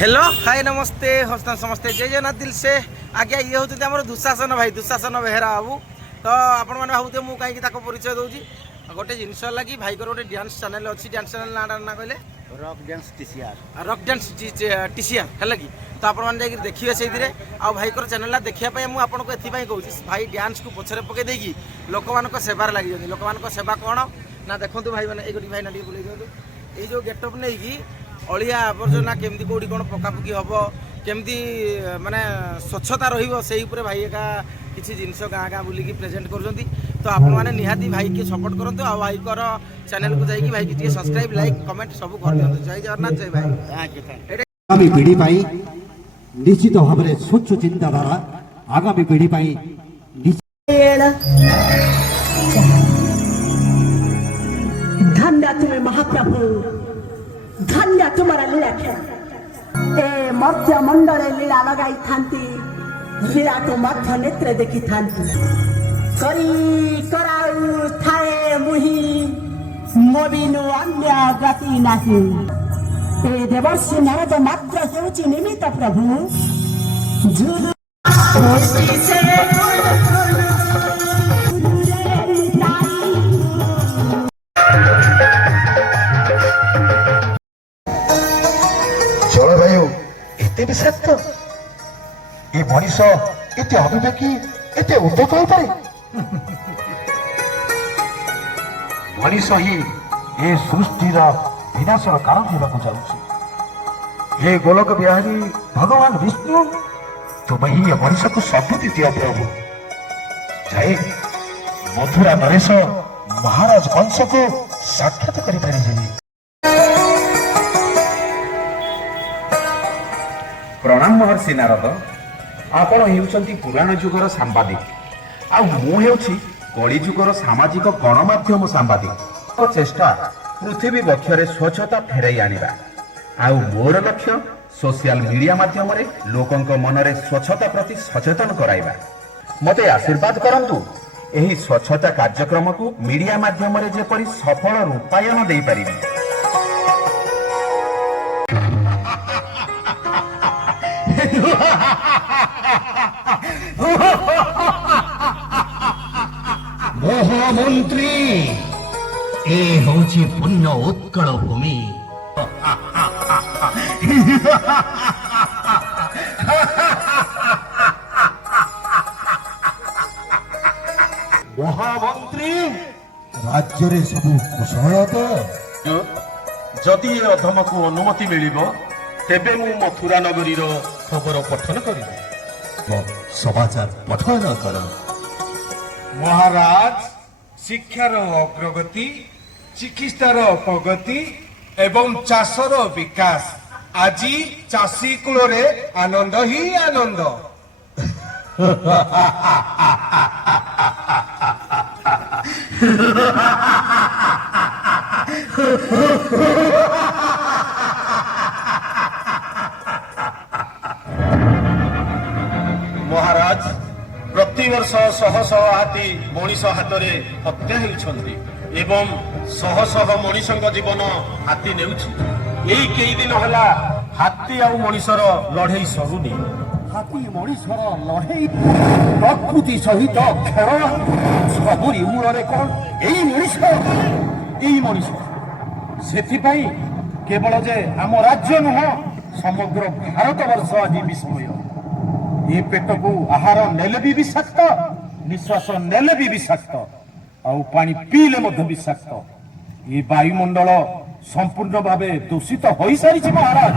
Hello hi नमस्ते हस्ता समस्ते जय जगन्नाथ दिल से आज्ञा ये होती आम दुशासन भाई दुशासन बेहरा बाबू तो आपण मैंने भावुए मुझे कहीं परिचय दूसरी गोटे जिनस लगी भाई गोटे डांस चैनल अच्छी डांस चैनल ना कहले रॉक डांस टीसीआर है कि तो आपने देखिए से भाई चैनल देखापी मुझे कहूँ भाई डांस को पछरे पकई देगी लोक मान सेवार लगी लोक मान सेवा कौन ना देखो भाई मैंने ये भाई ना बुले दिखाँ ये जो गेटअप नहीं अलिया आवर्जना केमती कौटी कौन पकापकी हम केमती माने स्वच्छता रही भाई एका किसी जिनस गाँ गाँ बुलिकी प्रेजेंट कर तो आपण मैंने निहाती भाई की सपोर्ट करते आ भाई चैनल को जाइए भाई की सब्सक्राइब लाइक कमेंट सब कर दिखाँ जय जगन्नाथ जय भाई आगामी पीढ़ी निश्चित भाव में स्वच्छ चिंताधारा आगामी पीढ़ी धन्य तुम्हें महाप्रभु धन्य तुम्हारा लीला खेल ए मध्य मंडल लीला लगाई थांती लीला को मध्य नेत्र देखी थांती करी कराउ थाए मुही मोबिनु अन्य गति नाही ए देवर्षि नारद मात्र हेउची निमित्त प्रभु जुदु जलवायु एते विषाक्त ये मनीष एते अविवेकी एते उद्यत हो पारे मनीष ही ये सृष्टिर विनाशर कारण होगा जाऊँ ये गोलक बिहारी भगवान विष्णु तुम ही ये मनीष को सद्बुद्धि दिया प्रभु जाए मथुरा नरेश महाराज कंस को साक्षात करें प्रणाम महर्षि नारद आपण हेउचंती पुराण जुगर सांबादिक आ मु हेउची कली जुगर सामाजिक गणमाध्यम सांबादिक चेष्टा पृथ्वी बक्षरे स्वच्छता फेराई आनिबा आ मोर लक्ष्य सोशल मीडिया माध्यम रे लोकंक मनरे स्वच्छता प्रति सचेतन कराइबा मते आशीर्वाद करंतु एही स्वच्छता कार्यक्रम को मीडिया माध्यम रे जेपरि सफल रूपायन देई परिबे महामंत्री ए होची पुण्य उत्कल भूमि महामंत्री राज्य रे सब कुशल तो जदि ए अधम को अनुमति मिलिबो तेबे मु मथुरा नगरी रो खबर पठन करिबो समाचार पठन कर महाराज शिक्षार अग्रगति चिकित्सार प्रगति एवं चाषर विकास आज चाषी कूल आनंद ही आनंद महाराज प्रतिवर्ष शह शह हाथी मनीष हाथ में हत्या होती एवं शह शह मनीषक जीवन हाथी नेउछि एई कई दिन हला हाथी आ मनीषर लड़ाई सरुनी हाथी मनीषर लड़ाई प्रकृति सहित खेल सबुरी मूल कौन यही मनीष से केवल जे आम राज्य नुह समग्र भारत वर्ष आज विस्मय ये पेट को आहार नेले भी विषाक्त निश्वास नेले भी विषाक्त आउ पानी पीले मध्य विषाक्त ये वायुमंडल संपूर्ण भाव दूषित हो सारी महाराज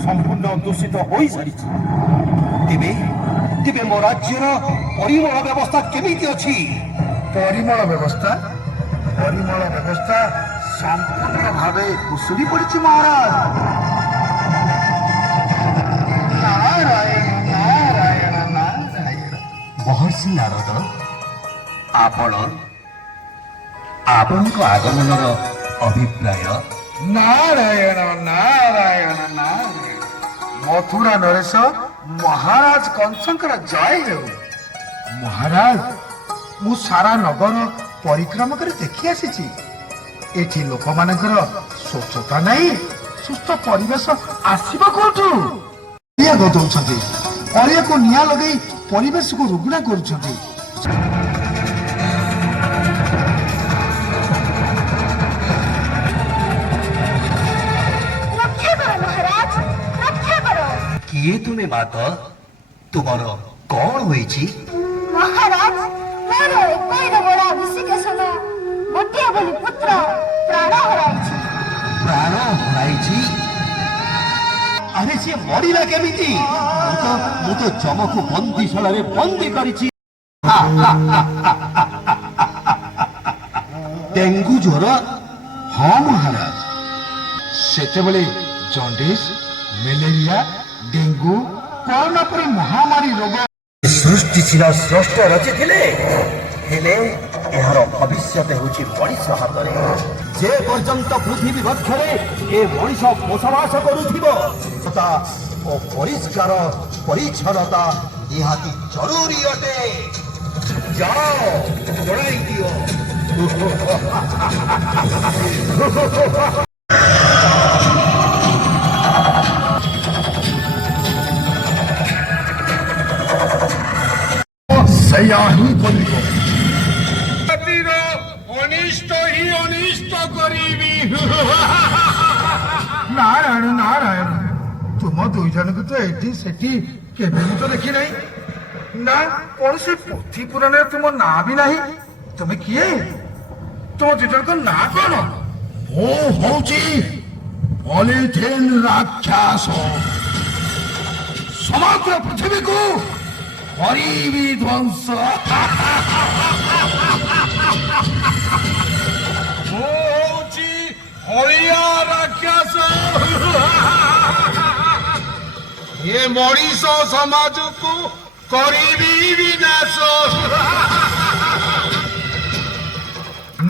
संपूर्ण दूषित हो सारी तेबे मो राज्यर परिमल व्यवस्था केमिति अछि परिमल व्यवस्था संपूर्ण भाव कुसुरी पड़ी महाराज महर्षि नारद आपण आगमनर अभिप्राय नारायण नारायण नारायण मथुरा नरेश महाराज कंसंकर जय हो महाराज मु सारा नगर परिक्रमा कर देखि आसी एठी लोक मानकर स्वच्छता नहीं ସୁସ୍ଥ ପରିବେଶ ଆସିବ କୋଉଠୁ? ନିଆଁ ଗଦଉଛନ୍ତି, ଅଳିଆକୁ ନିଆଁ ଲଗେଇ ପରିବେଶକୁ ରୁଗ୍ଣା କରୁଛନ୍ତି। କିଏ ତୁମେ ମାତ? ତୁମର କଣ ହୋଇଛି? ମହାରାଜ, ମୋର ଏକଇର ବଡ ଋଷିକେଶନ ଗୋଟିଏ ବୋଲି ପୁତ୍ର ପ୍ରାଣ ହରାଇଛି। ପ୍ରାଣ ହରାଇଛି? ଆରେ ସିଏ ମରିଲା କେମିତି? ମୁଁ ତ ଯମକୁ ବନ୍ଦିଶାଳାରେ ବନ୍ଦୀ କରିଛି। ଡେଙ୍ଗୁ ଜ୍ୱର? ହଁ ମହାରାଜ। ସେତେବେଳେ ଜଣ୍ଡିସ୍, ମ୍ୟାଲେରିଆ, ଡେଙ୍ଗୁ, କରୋନା ପରି ମହାମାରୀ ରୋଗ ସୃଷ୍ଟିଶୀଳ ସ୍ରଷ୍ଟ ରଚିଥିଲେ, ହେଲେ ଏହାର ଭବିଷ୍ୟତ ହେଉଛି ମଣିଷ ହାତରେ। ଯେ ପର୍ଯ୍ୟନ୍ତ ପୃଥିବୀ ବକ୍ଷରେ ଏ ମଣିଷ ବସବାସ କରୁଥିବ, ସତା ଓ ପରିଷ୍କାର ପରିଚ୍ଛନ୍ନତା ନିହାତି ଜରୁରୀ ଅଟେ। ଯାଅ, ଜଣାଇ ଦିଅ। ସେଇଆ ହିଁ କରିବ। ଅନିଷ୍ଟ ହିଁ ଅନିଷ୍ଟ କରିବି। ନାରାୟଣ ନାରାୟଣ, ତୁମ ଦୁଇ ଜଣଙ୍କୁ ତ ଏଠି ସେଠି କେବେ ମୁଁ ତ ଦେଖି ନାହିଁ। ନା କୌଣସି ପୋଥି ପୁରାଣରେ ତୁମ ନାଁ ବି ନାହିଁ। ତୁମେ କିଏ? ତୁମ ଦୁଇ ଜଣଙ୍କ ନାଁ କଣ? ମୁଁ ହଉଛି ପଲିଥିନ୍ ରାକ୍ଷସ। ସମଗ୍ର ପୃଥିବୀକୁ କରିବି ଧ୍ୱଂସ। ମୁଁ ହଉଛି ହଳିଆ ରାକ୍ଷସ। ଏ ମଣିଷ ସମାଜକୁ କରିବି ବିନାଶ।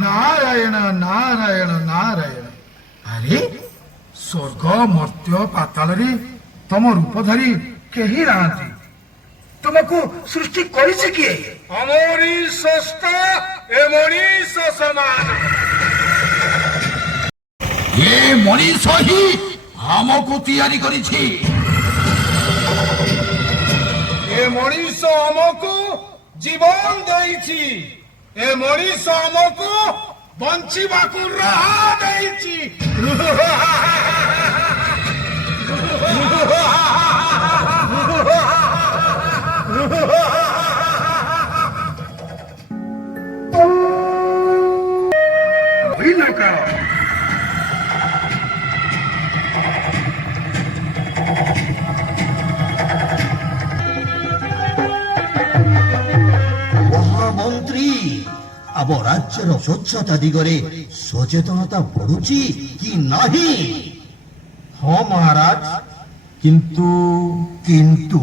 ନାରାୟଣ ନାରାୟଣ ନାରାୟଣ। ଆରେ ସ୍ୱର୍ଗ ମର୍ତ୍ତ୍ୟ ପାତାଳରେ ତମ ରୂପଧାରୀ କେହି ନାହାନ୍ତି। ତୁମକୁ ସୃଷ୍ଟି କରିଛି କିଏ? ଆମରି ସ୍ରଷ୍ଟା ଏ ମଣିଷ ସମାଜ। ଏ ମଣିଷ ହିଁ ଆମକୁ ତିଆରି କରିଛି। ଏ ମଣିଷ ଆମକୁ ଜୀବନ ଦେଇଛି। ଏ ମଣିଷ ଆମକୁ ବଞ୍ଚିବାକୁ ରାହା ଦେଇଛି। ମହାମନ୍ତ୍ରୀ, ଆମ ରାଜ୍ୟର ସ୍ୱଚ୍ଛତା ଦିଗରେ ସଚେତନତା ବଢୁଛି କି ନାହିଁ? ହଁ ମହାରାଜ, କିନ୍ତୁ କିନ୍ତୁ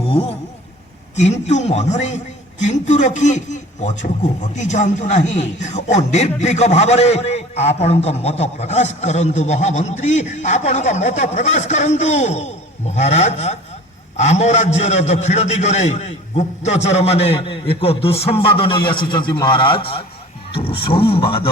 କିନ୍ତୁ ମନରେ କିନ୍ତୁ ରଖି ପଛକୁ ହଟି ଯାଆନ୍ତୁ ନାହିଁ ଓ ନିର୍ଭୀକ ଭାବରେ ଆପଣଙ୍କ ମତ ପ୍ରକାଶ କରନ୍ତୁ। ମହାମନ୍ତ୍ରୀ, ଆପଣଙ୍କ ମତ ପ୍ରକାଶ କରନ୍ତୁ। ମହାରାଜ, ଆମ ରାଜ୍ୟର ଦକ୍ଷିଣ ଦିଗରେ ଗୁପ୍ତଚର ମାନେ ଏକ ଦୁଃସମ୍ବାଦ ନେଇ ଆସିଛନ୍ତି। ମହାରାଜ, ଦୁଃସମ୍ବାଦ?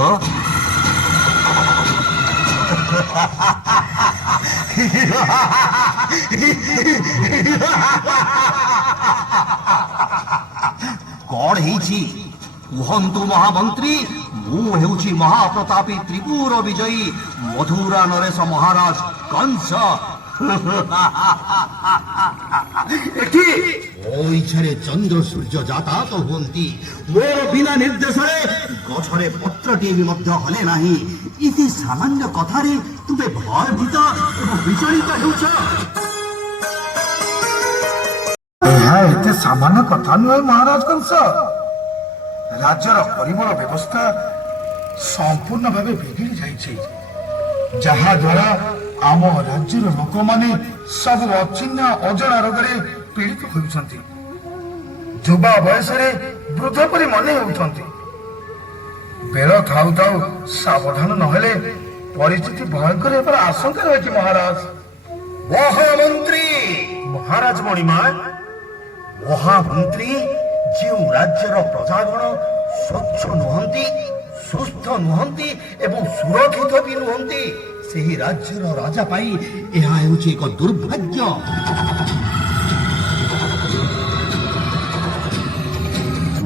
କଣ ହେଇଛି କୁହନ୍ତୁ ମହାମନ୍ତ୍ରୀ। ମୁଁ ହେଉଛି ମହାପ୍ରତାପୀ ତ୍ରିପୁର ବିଜୟୀ ମଧୁରା ନରେଶ ମହାରାଜ କଂସ। ଏଠି ମୋ ଇଚ୍ଛାରେ ଚନ୍ଦ୍ର ସୂର୍ଯ୍ୟ ଯାତାୟାତ ହୁଅନ୍ତି। ମୋର ବିନା ନିର୍ଦ୍ଦେଶରେ ଗଛରେ ପତ୍ରଟିଏ ବି ମଧ୍ୟ ହଲେ ନାହିଁ। ଇତି ସାମାନ୍ୟ କଥାରେ ତୁମେ ଭୟଭୀତ ଏବଂ ବିଚଳିତ ହେଉଛ। ଏହା ଏତେ ସାମାନ୍ୟ କଥା ନୁହେଁ ମହାରାଜ କଂସ। ରାଜ୍ୟର ପରିମଳ ବ୍ୟବସ୍ଥା ସମ୍ପୂର୍ଣ୍ଣ ଭାବେ ବିଗିଡ଼ି ଯାଇଛି, ଯାହା ଦ୍ୱାରା ଆମ ରାଜ୍ୟର ଲୋକମାନେ ସବୁ ଅଚିହ୍ନା ଅଜଣା ରୋଗରେ ପୀଡ଼ିତ ହେଉଛନ୍ତି। ଯୁବା ବୟସରେ ବୃଦ୍ଧ ପରି ମନେ ହେଉଛନ୍ତି। ବେଳ ଥାଉ ଥାଉ ସାବଧାନ ନହେଲେ ପରିସ୍ଥିତି ଭୟଙ୍କର ହେବାର ଆଶଙ୍କା ରହିଛି ମହାରାଜ। ମହାମନ୍ତ୍ରୀ, ମହାରାଜ ମଣିମା, ମହାମନ୍ତ୍ରୀ, ଯେଉଁ ରାଜ୍ୟର ପ୍ରଜାଗଣ ସ୍ୱଚ୍ଛ ନୁହନ୍ତି, ସୁସ୍ଥ ନୁହନ୍ତି ଏବଂ ସୁରକ୍ଷିତ ବି ନୁହନ୍ତି, ସେହି ରାଜ୍ୟର ରାଜା ପାଇଁ ଏହା ହେଉଛି ଏକ ଦୁର୍ଭାଗ୍ୟ।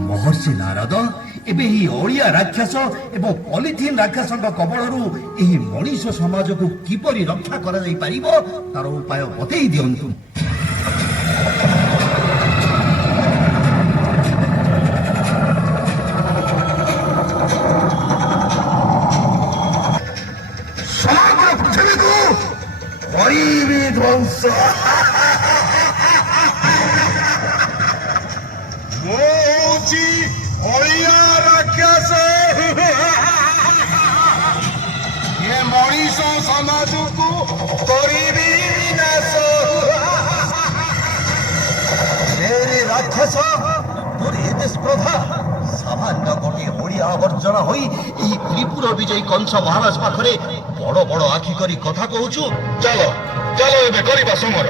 ମହର୍ଷି ନାରଦ ଏବେ ଏହି ଅଳିଆ ରାକ୍ଷସ ଏବଂ ପଲିଥିନ୍ ରାକ୍ଷସଙ୍କ କବଳରୁ ଏହି ମଣିଷ ସମାଜକୁ କିପରି ରକ୍ଷା କରାଯାଇ ପାରିବ ତାର ଉପାୟ ବତେଇ ଦିଅନ୍ତୁ। ସମଗ୍ର ପୃଥିବୀକୁ କରିବି ଧ୍ୱଂସ। ଅଳିଆ ରାକ୍ଷସ ଏ ମଣିଷ ସମାଜକୁ କରିବି ବିନାଶ। ରାକ୍ଷସ ତୋର ଏତେ ସ୍ପର୍ଦ୍ଧା ସାମାନ୍ୟ ଗୋଟିଏ ଓଡ଼ିଆ ଆବର୍ଜନା ହୋଇ ଏହି ତ୍ରିପୁର ବିଜୟୀ କଂସ ମହାରାଜ ପାଖରେ ବଡ ବଡ ଆଖି କରି କଥା କହୁଛୁ। ଚାଲ ଚାଲ ଏବେ କରିବା ସମର।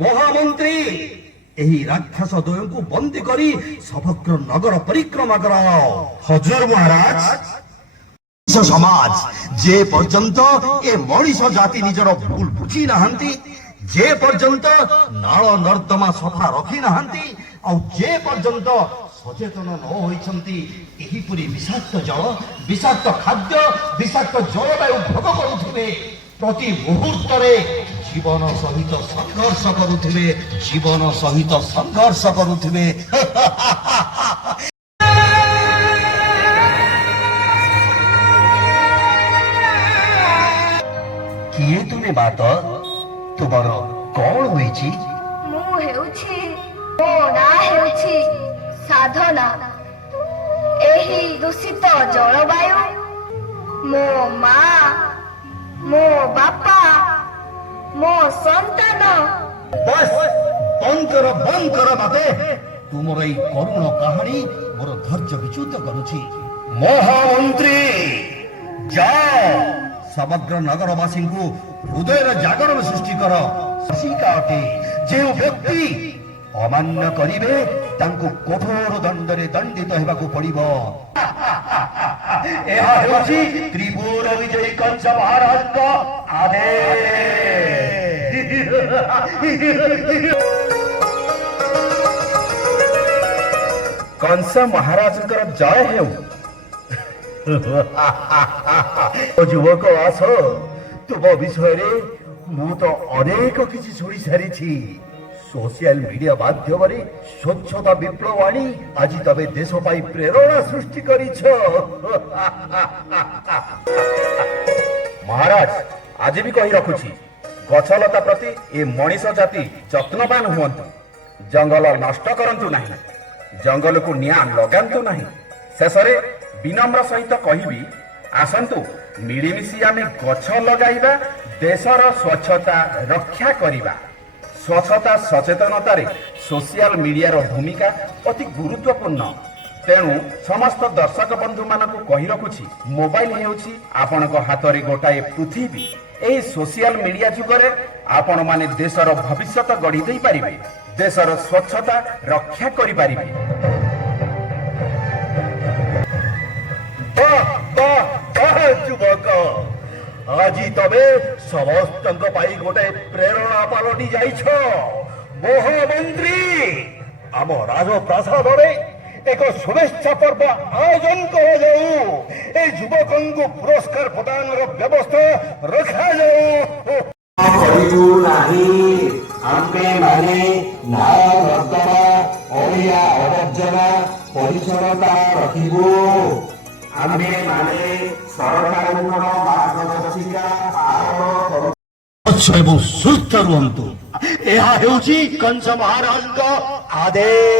ମହାମନ୍ତ୍ରୀ ଏହି ରାକ୍ଷସ ଦ୍ୱୟଙ୍କୁ ବନ୍ଦୀ କରି ସମଗ୍ର ନଗର ପରିକ୍ରମା କରାଅ। ହଜୁର ମହାରାଜ, ମଣିଷ ସମାଜ ଯେ ପର୍ଯ୍ୟନ୍ତ ଏ ମଣିଷ ଜାତି ନିଜର ଭୁଲ ବୁଝି ନାହାନ୍ତି, ଯେ ପର୍ଯ୍ୟନ୍ତ ନାଳ ନର୍ଦ୍ଦମା ସଫା ରଖି ନାହାନ୍ତି, ଆଉ ଯେ ପର୍ଯ୍ୟନ୍ତ ସଚେତନ ନ ହୋଇଛନ୍ତି ଏହିପରି ବିଷାକ୍ତ ଜଳ, ବିଷାକ୍ତ ଖାଦ୍ୟ, ବିଷାକ୍ତ ଜଳବାୟୁ ଭୋଗ କରୁଥିବେ, ପ୍ରତି ମୁହୂର୍ତ୍ତରେ ଜୀବନ ସହିତ ସଂଘର୍ଷ କରୁଥିବେ, ଜୀବନ ସହିତ ସଂଘର୍ଷ କରୁଥିବେ। କିଏ ତୁମେ ବାତ? ତୁମର କଣ ହୋଇଛି? ମୁଁ ହେଉଛି, ମୋ ନାଁ ହେଉଛି ସାଧନା। ଏହି ଦୂଷିତ ଜଳବାୟୁ ମୋ ମା, ମୋ ବାପା, ମୋ ସନ୍ତାନ। ବସ୍ ବନ୍ଦ କର ବାତେ। ତୁମର ଏଇ କରୁଣ କାହାଣୀ ମୋର ଧୈର୍ଯ୍ୟ ବିଚ୍ୟୁତ କରୁଛି। ମହାମନ୍ତ୍ରୀ ଯାଅ, ସମଗ୍ର ନଗରବାସୀଙ୍କୁ ହୃଦୟର ଜାଗରଣ ସୃଷ୍ଟି କର। ଶିକା ଅଟେ, ଯେଉଁ ବ୍ୟକ୍ତି ଅମାନ୍ୟ କରିବେ ତାଙ୍କୁ କଠୋର ଦଣ୍ଡରେ ଦଣ୍ଡିତ ହେବାକୁ ପଡିବ। ଏହା ହେଉଛି ତ୍ରିପୁର ବିଜୟୀ କଂସ ମହାରାଜଙ୍କ କଂସ ମହାରାଜଙ୍କର ଜୟ ହେଉ। ଯୁବକ ଆସ, ତୁମ ବିଷୟରେ ମୁଁ ତ ଅନେକ କିଛି ଶୁଣି ସାରିଛି। ସୋସିଆଲ ମିଡିଆ ମାଧ୍ୟମରେ ସ୍ୱଚ୍ଛତା ବିପ୍ଳବ ଆଣି ଆଜି ତମେ ଦେଶ ପାଇଁ ପ୍ରେରଣା ସୃଷ୍ଟି କରିଛ। ମହାରାଜ, ଆଜି ବି କହି ରଖୁଛି, ଗଛଲତା ପ୍ରତି ଏ ମଣିଷ ଜାତି ଯତ୍ନବାନ ହୁଅନ୍ତୁ। ଜଙ୍ଗଲ ନଷ୍ଟ କରନ୍ତୁ ନାହିଁ, ଜଙ୍ଗଲକୁ ନିଆଁ ଲଗାନ୍ତୁ ନାହିଁ। ଶେଷରେ ବିନମ୍ର ସହିତ କହିବି, ଆସନ୍ତୁ ମିଳିମିଶି ଆମେ ଗଛ ଲଗାଇବା, ଦେଶର ସ୍ୱଚ୍ଛତା ରକ୍ଷା କରିବା। ସ୍ୱଚ୍ଛତା ସଚେତନତାରେ ସୋସିଆଲ ମିଡିଆର ଭୂମିକା ଅତି ଗୁରୁତ୍ୱପୂର୍ଣ୍ଣ। ତେଣୁ ସମସ୍ତ ଦର୍ଶକ ବନ୍ଧୁମାନଙ୍କୁ କହି ରଖୁଛି, ମୋବାଇଲ ହେଉଛି ଆପଣଙ୍କ ହାତରେ ଗୋଟାଏ ପୃଥିବୀ। ଏହି ସୋସିଆଲ ମିଡିଆ ଯୁଗରେ ଆପଣମାନେ ଦେଶର ଭବିଷ୍ୟତ ଗଢି ଦେଇପାରିବେ, ଦେଶର ସ୍ୱଚ୍ଛତା ରକ୍ଷା କରିପାରିବେ। ଯୁବକ, ଆଜି ତମେ ସମସ୍ତଙ୍କ ପାଇଁ ଗୋଟେ ପ୍ରେରଣା ପାଲଟି ଯାଇଛ। ମହାମନ୍ତ୍ରୀ, ଆମ ରାଜପ୍ରାସାଦରେ ଏକ ଶୁଭେଚ୍ଛା ପର୍ବ ଆୟୋଜନ କରାଯାଉ। ଏ ଯୁବକଙ୍କୁ ପୁରସ୍କାର ପ୍ରଦାନର ବ୍ୟବସ୍ଥା ରଖାଯାଉ। କରିବୁ ନାହିଁ, ଆମ୍ଭେ ମାନେ ନାଳ ନର୍ଦ୍ଦମା ଅଳିଆ ଆବର୍ଜନା ପରିଚ୍ଛନ୍ନତା ରଖିବୁ। ଆମ୍ଭେ ମାନେ ସରକାରଙ୍କର ମାର୍ଗଦର୍ଶିକା ପାଳନ କରୁ। ଏବଂ ସୁସ୍ଥ ରୁହନ୍ତୁ। ଏହା ହେଉଛି କଂସ ମହାରାଜଙ୍କ ଆଦେଶ।